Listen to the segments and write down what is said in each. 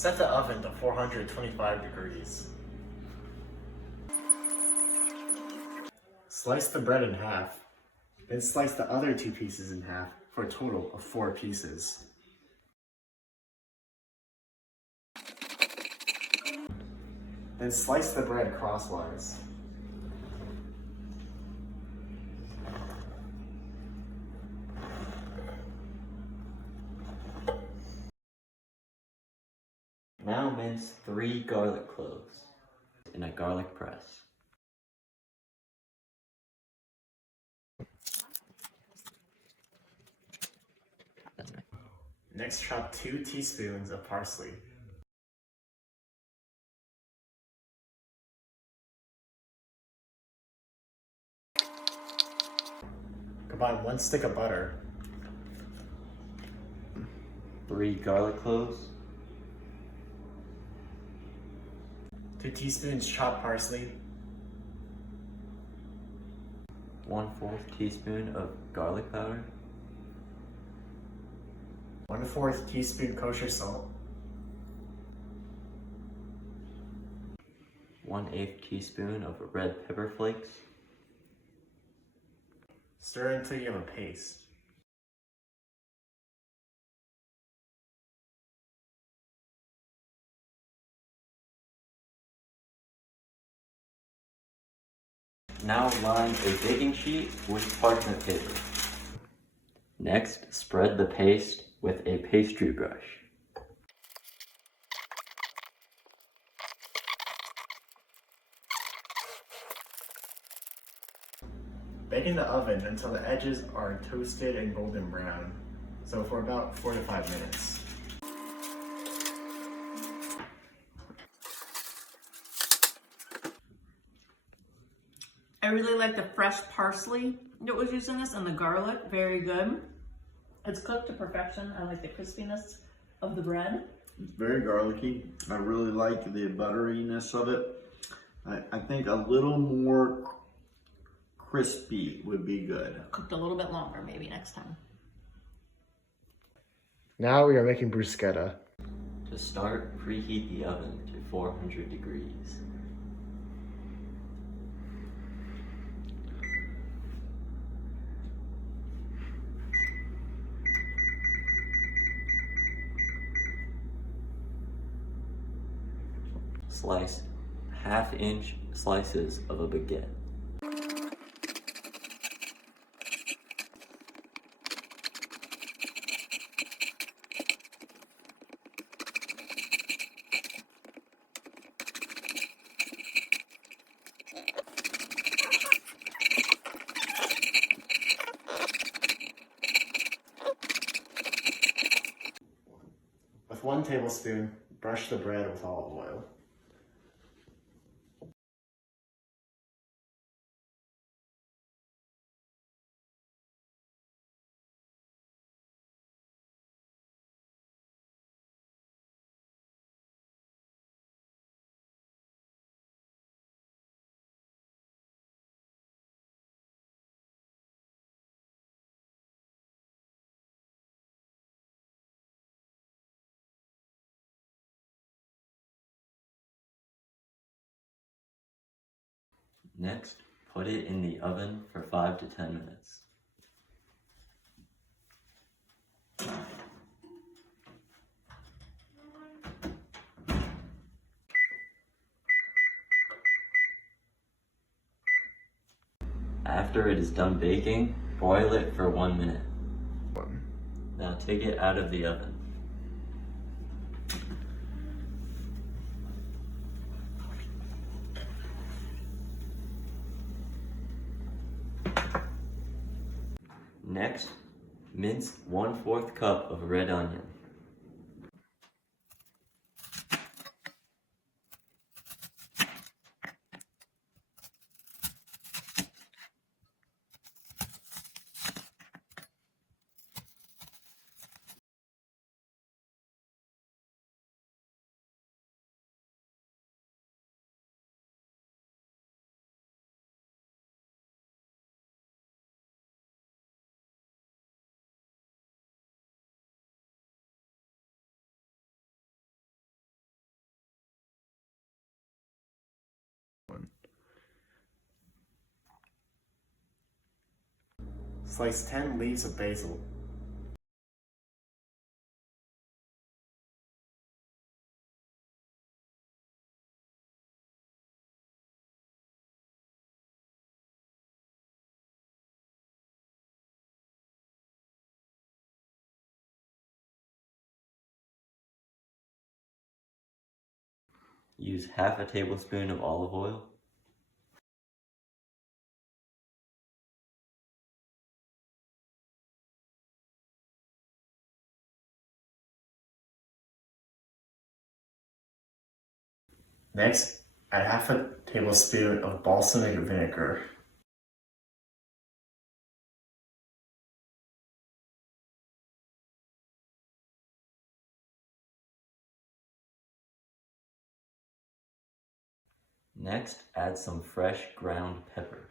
Set the oven to 425 degrees. Slice the bread in half, then slice the other 2 pieces in half for a total of 4 pieces. Then slice the bread crosswise. Now mince 3 garlic cloves in a garlic press. Next, chop 2 teaspoons of parsley. Combine 1 stick of butter, 3 garlic cloves, 2 teaspoons chopped parsley, 1/4 teaspoon of garlic powder, 1/4 teaspoon kosher salt, 1/8 teaspoon of red pepper flakes. Stir until you have a paste. Now line a baking sheet with parchment paper. Next, spread the paste with a pastry brush. Bake in the oven until the edges are toasted and golden brown, so for about 4 to 5 minutes. I really like the fresh parsley that was used in this and the garlic, very good. It's cooked to perfection. I like the crispiness of the bread. It's very garlicky. I really like the butteriness of it. I think a little more crispy would be good. Cooked a little bit longer maybe next time. Now we are making bruschetta. To start, preheat the oven to 400 degrees. Slice 1/2-inch slices of a baguette. With 1 tablespoon, brush the bread with olive oil. Next, put it in the oven for 5 to 10 minutes. After it is done baking, broil it for 1 minute. Now take it out of the oven. Next, mince 1/4 cup of red onion. Slice 10 leaves of basil. Use half a tablespoon of olive oil. Next, add half a tablespoon of balsamic vinegar. Next, add some fresh ground pepper.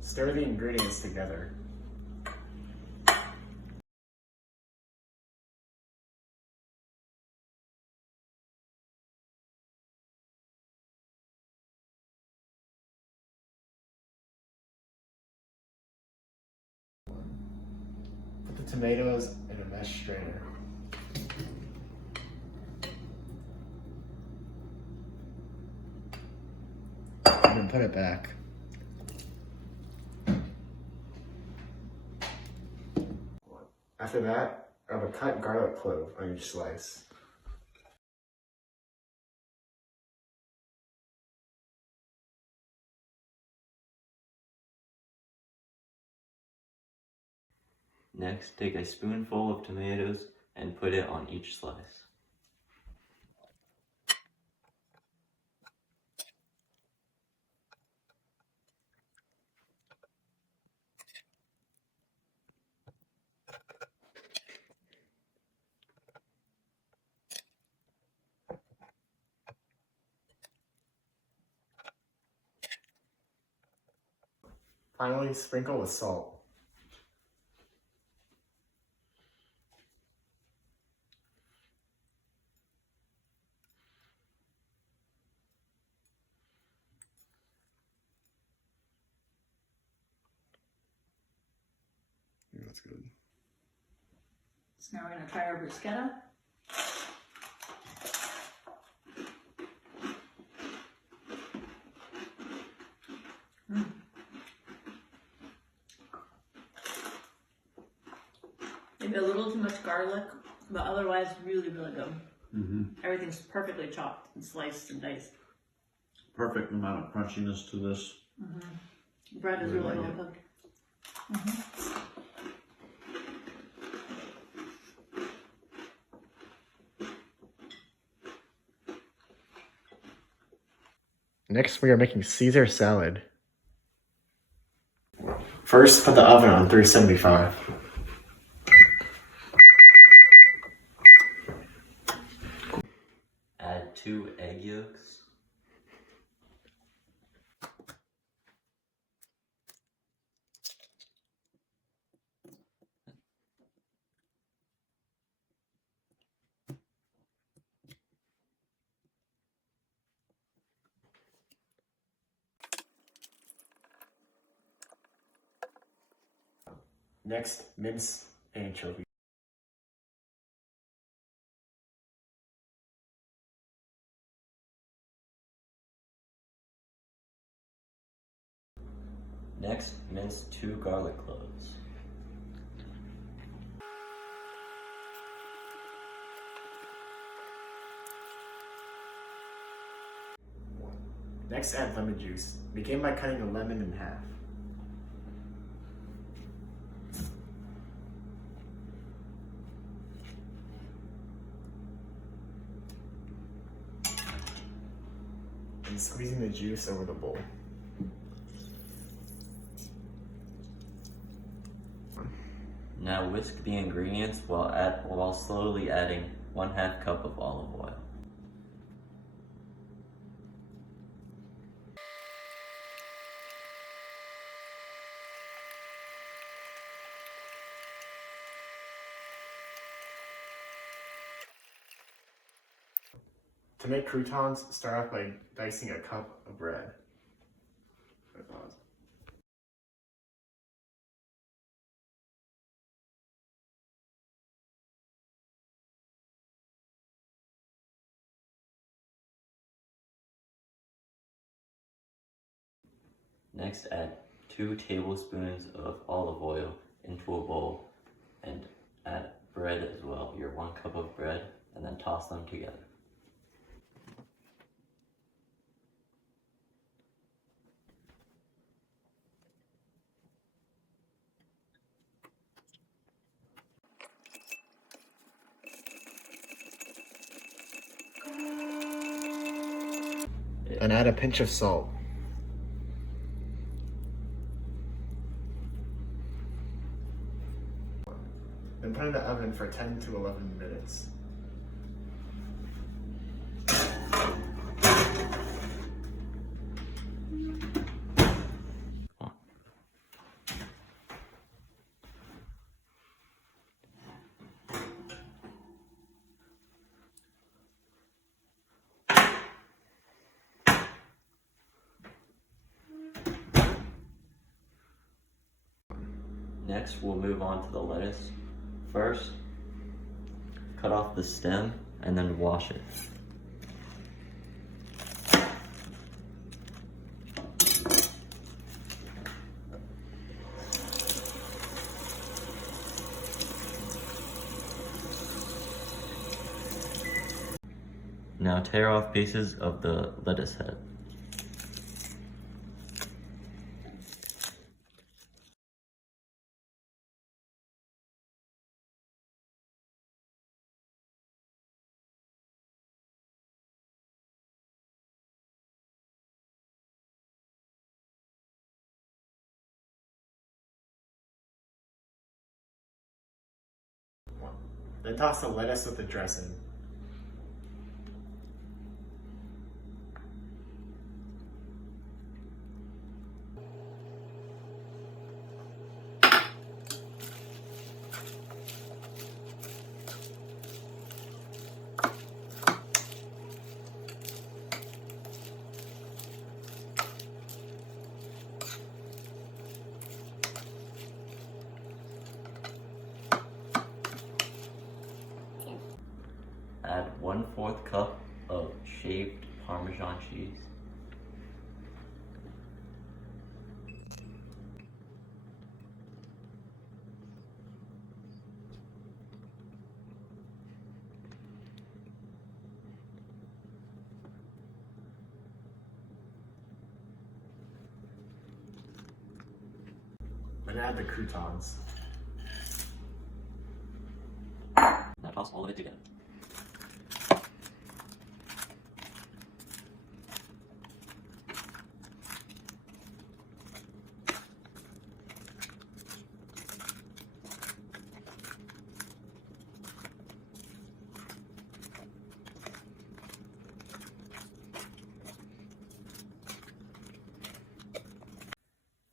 Stir the ingredients together. Put the tomatoes in a mesh strainer. And then put it back. After that, add a cut garlic clove on each slice. Next, take a spoonful of tomatoes and put it on each slice. Finally, sprinkle with salt. Yeah, that's good. So now we're gonna try our bruschetta. Maybe a little too much garlic, but otherwise really, really good. Everything's perfectly chopped and sliced and diced. Perfect amount of crunchiness to this. Bread is really well cooked. Next, we are making Caesar salad. First, put the oven on 375. Add 2 egg yolks. Next, mince anchovy. Next, mince 2 garlic cloves. Next, add lemon juice. Begin by cutting a lemon in half. And squeezing the juice over the bowl. Now whisk the ingredients while slowly adding 1/2 cup of olive oil. To make croutons, start off by dicing a cup of bread. Pause. Next, add 2 tablespoons of olive oil into a bowl and add bread as well, your 1 cup of bread, and then toss them together. And add a pinch of salt. Then put in the oven for 10 to 11 minutes. Next, we'll move on to the lettuce. First, cut off the stem and then wash it. Now tear off pieces of the lettuce head. Then toss the lettuce with the dressing. Add 1/4 cup of shaved Parmesan cheese. Then add the croutons. Now toss all of it together.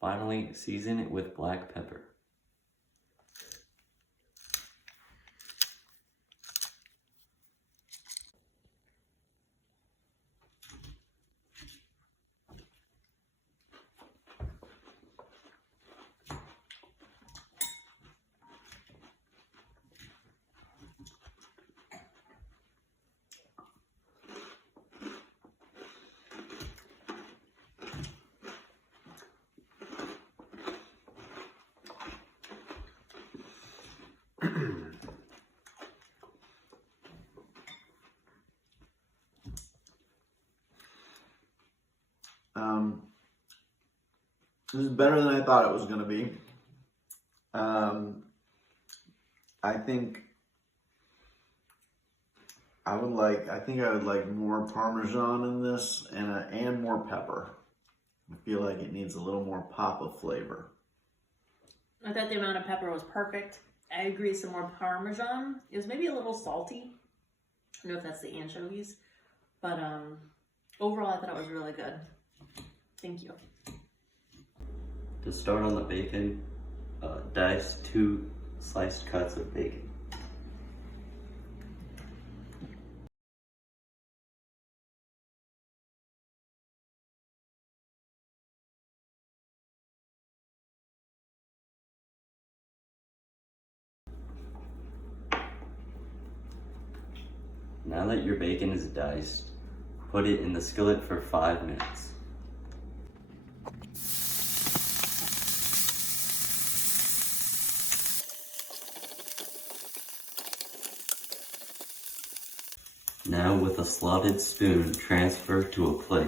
Finally, season it with black pepper. This is better than I thought it was going to be. I think I would like more Parmesan in this and more pepper. I feel like it needs a little more pop of flavor. I thought the amount of pepper was perfect. I agree, some more Parmesan. It was maybe a little salty. I don't know if that's the anchovies. But overall, I thought it was really good. Thank you. To start on the bacon, dice 2 sliced cuts of bacon. Now that your bacon is diced, put it in the skillet for 5 minutes. Now with a slotted spoon, transfer to a plate.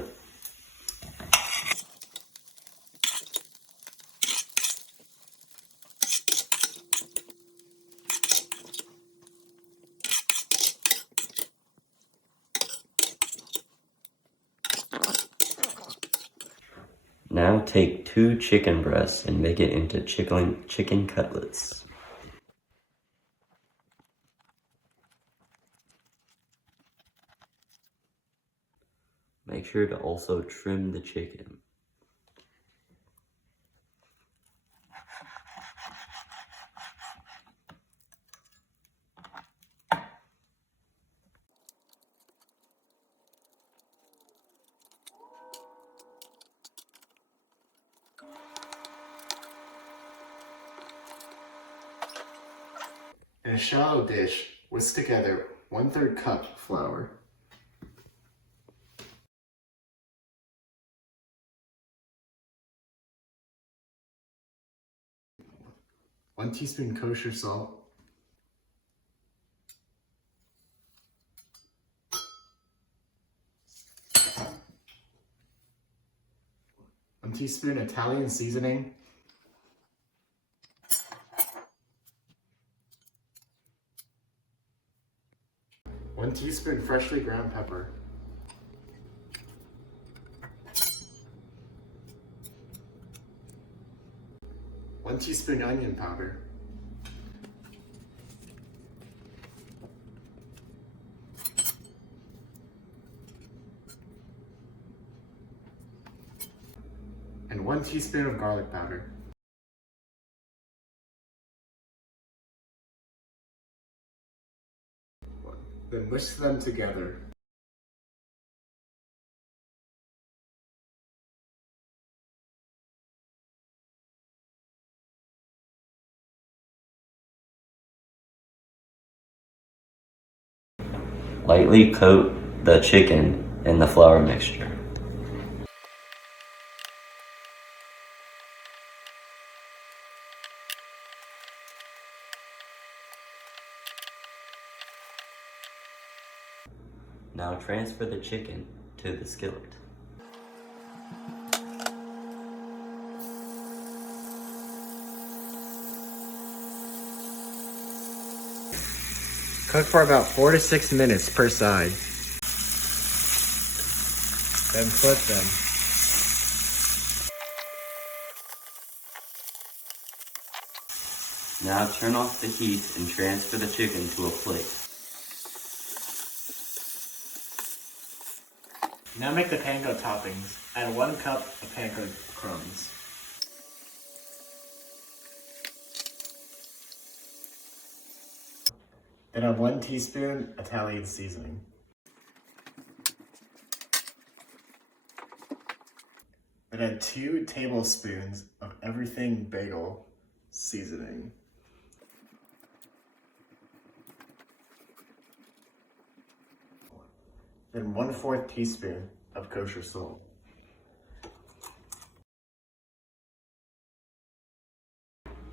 Now take 2 chicken breasts and make it into chicken cutlets. Make sure to also trim the chicken. In a shallow dish, whisk together 1/3 cup flour, 1 teaspoon kosher salt, 1 teaspoon Italian seasoning, 1 teaspoon freshly ground pepper, 1 teaspoon onion powder, 1 teaspoon of garlic powder. Then whisk them together. Lightly coat the chicken in the flour mixture. Now transfer the chicken to the skillet. Cook for about 4 to 6 minutes per side. Then flip them. Now turn off the heat and transfer the chicken to a plate. Now make the panko toppings. Add 1 cup of panko crumbs. Then add 1 teaspoon Italian seasoning. Then add 2 tablespoons of everything bagel seasoning. Then 1/4 teaspoon of kosher salt.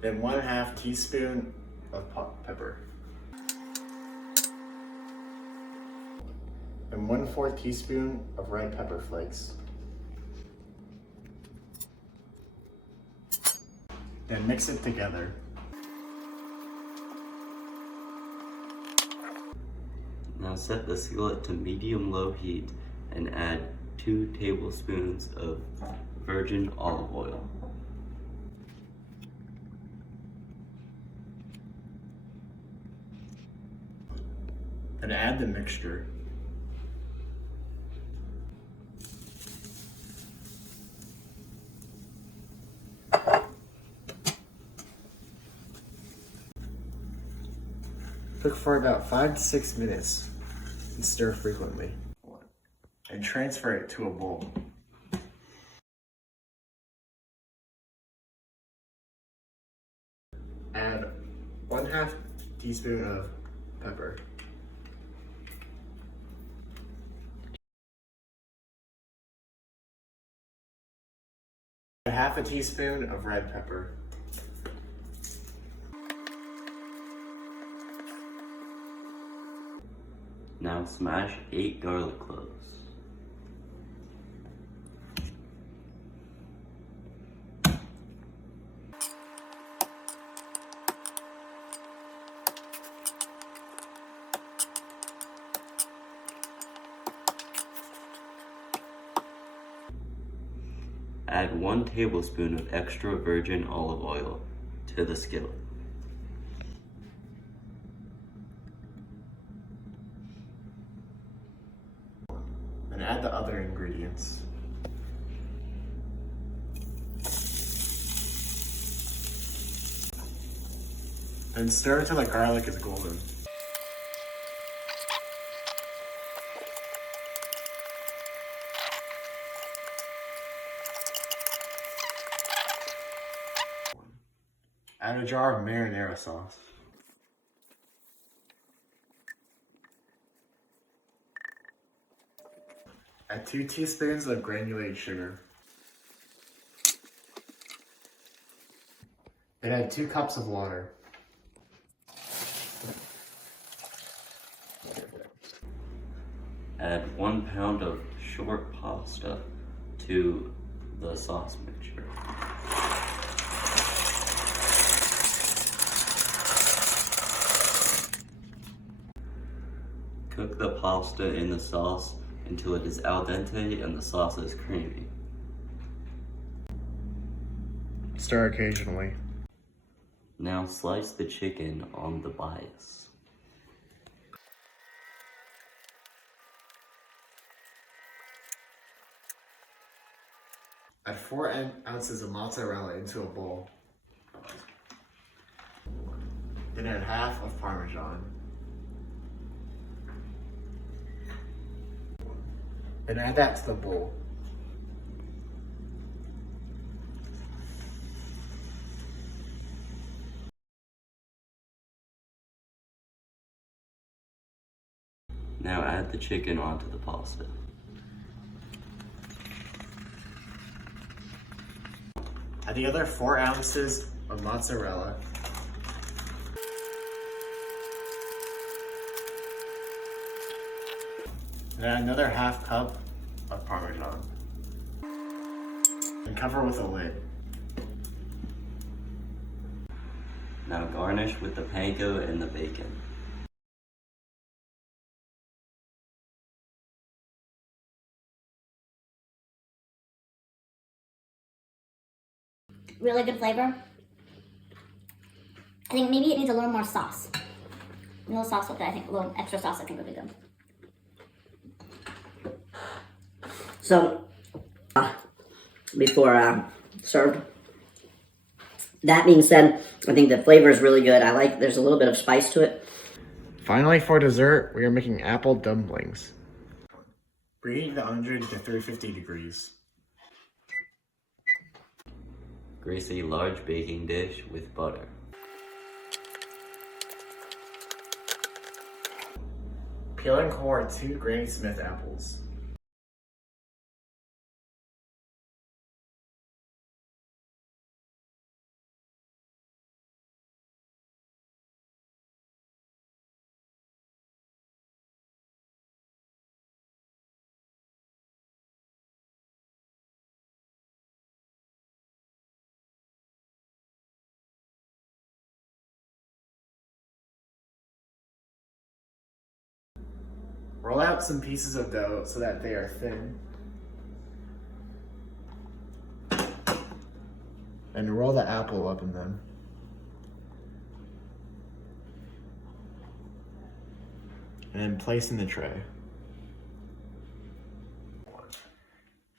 Then 1/2 teaspoon of pot pepper. Then 1/4 teaspoon of red pepper flakes. Then mix it together. Now set the skillet to medium-low heat and add 2 tablespoons of virgin olive oil. Then add the mixture. Cook for about 5 to 6 minutes and stir frequently. And transfer it to a bowl. Add 1/2 teaspoon of pepper. half a teaspoon of red pepper. Now smash 8 garlic cloves. Add 1 tablespoon of extra virgin olive oil to the skillet. And add the other ingredients. And stir until the garlic is golden. Add a jar of marinara sauce. Add 2 teaspoons of granulated sugar. Then add 2 cups of water. Add 1 pound of short pasta to the sauce mixture. Cook the pasta in the sauce until it is al dente and the sauce is creamy. Stir occasionally. Now slice the chicken on the bias. Add 4 ounces of mozzarella into a bowl. Then add half of Parmesan. Then add that to the bowl. Now add the chicken onto the pasta. Add the other 4 ounces of mozzarella. And add another half cup of Parmesan. And cover with a lid. Now garnish with the panko and the bacon. Really good flavor. I think maybe it needs a little more sauce. A little sauce with it, I think. A little extra sauce, I think would be good. So, before served. That being said, I think the flavor is really good. There's a little bit of spice to it. Finally, for dessert, we are making apple dumplings. Preheat the 100 to 350 degrees. Grease a large baking dish with butter. Peel and core 2 Granny Smith apples. Roll out some pieces of dough so that they are thin. And roll the apple up in them. And then place in the tray.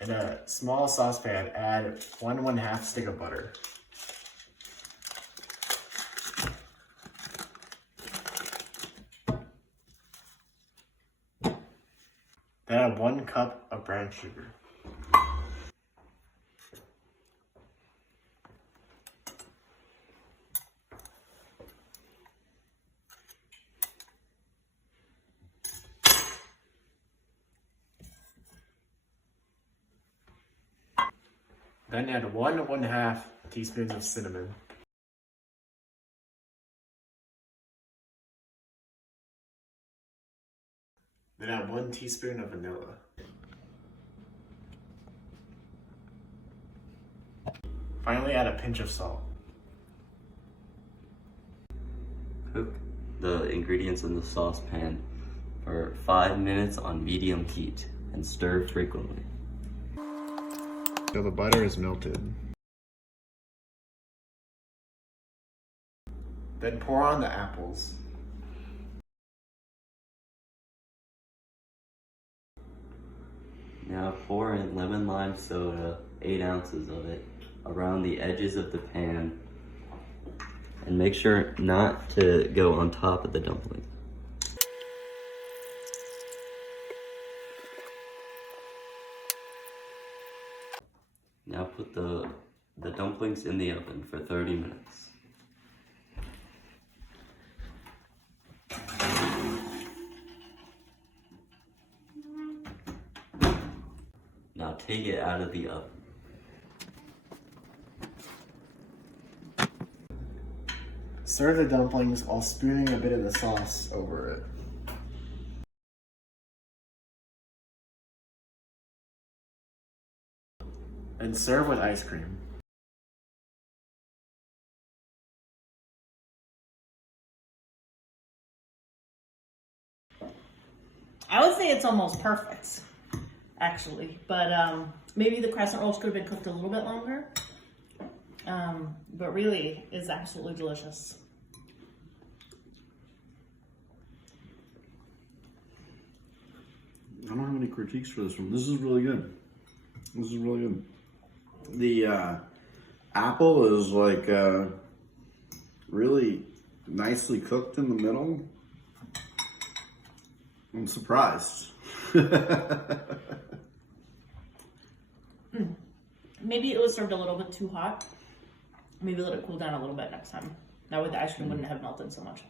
In a small saucepan, add 1/2 stick of butter. Then add 1 cup of brown sugar. Then add 1½ teaspoons of cinnamon. Then add 1 teaspoon of vanilla. Finally, add a pinch of salt. Cook the ingredients in the saucepan for 5 minutes on medium heat and stir frequently. Till the butter is melted. Then pour on the apples. Now pour in lemon lime soda, 8 ounces of it, around the edges of the pan, and make sure not to go on top of the dumpling. Now put the dumplings in the oven for 30 minutes. Now take it out of the oven. Serve the dumplings while spooning a bit of the sauce over it. And serve with ice cream. I would say it's almost perfect, actually, but maybe the crescent rolls could have been cooked a little bit longer. But really is absolutely delicious. I don't have any critiques for this one. This is really good. This is really good. The apple is like really nicely cooked in the middle. I'm surprised. Maybe it was served a little bit too hot. Maybe let it cool down a little bit next time. That way the ice cream wouldn't have melted so much.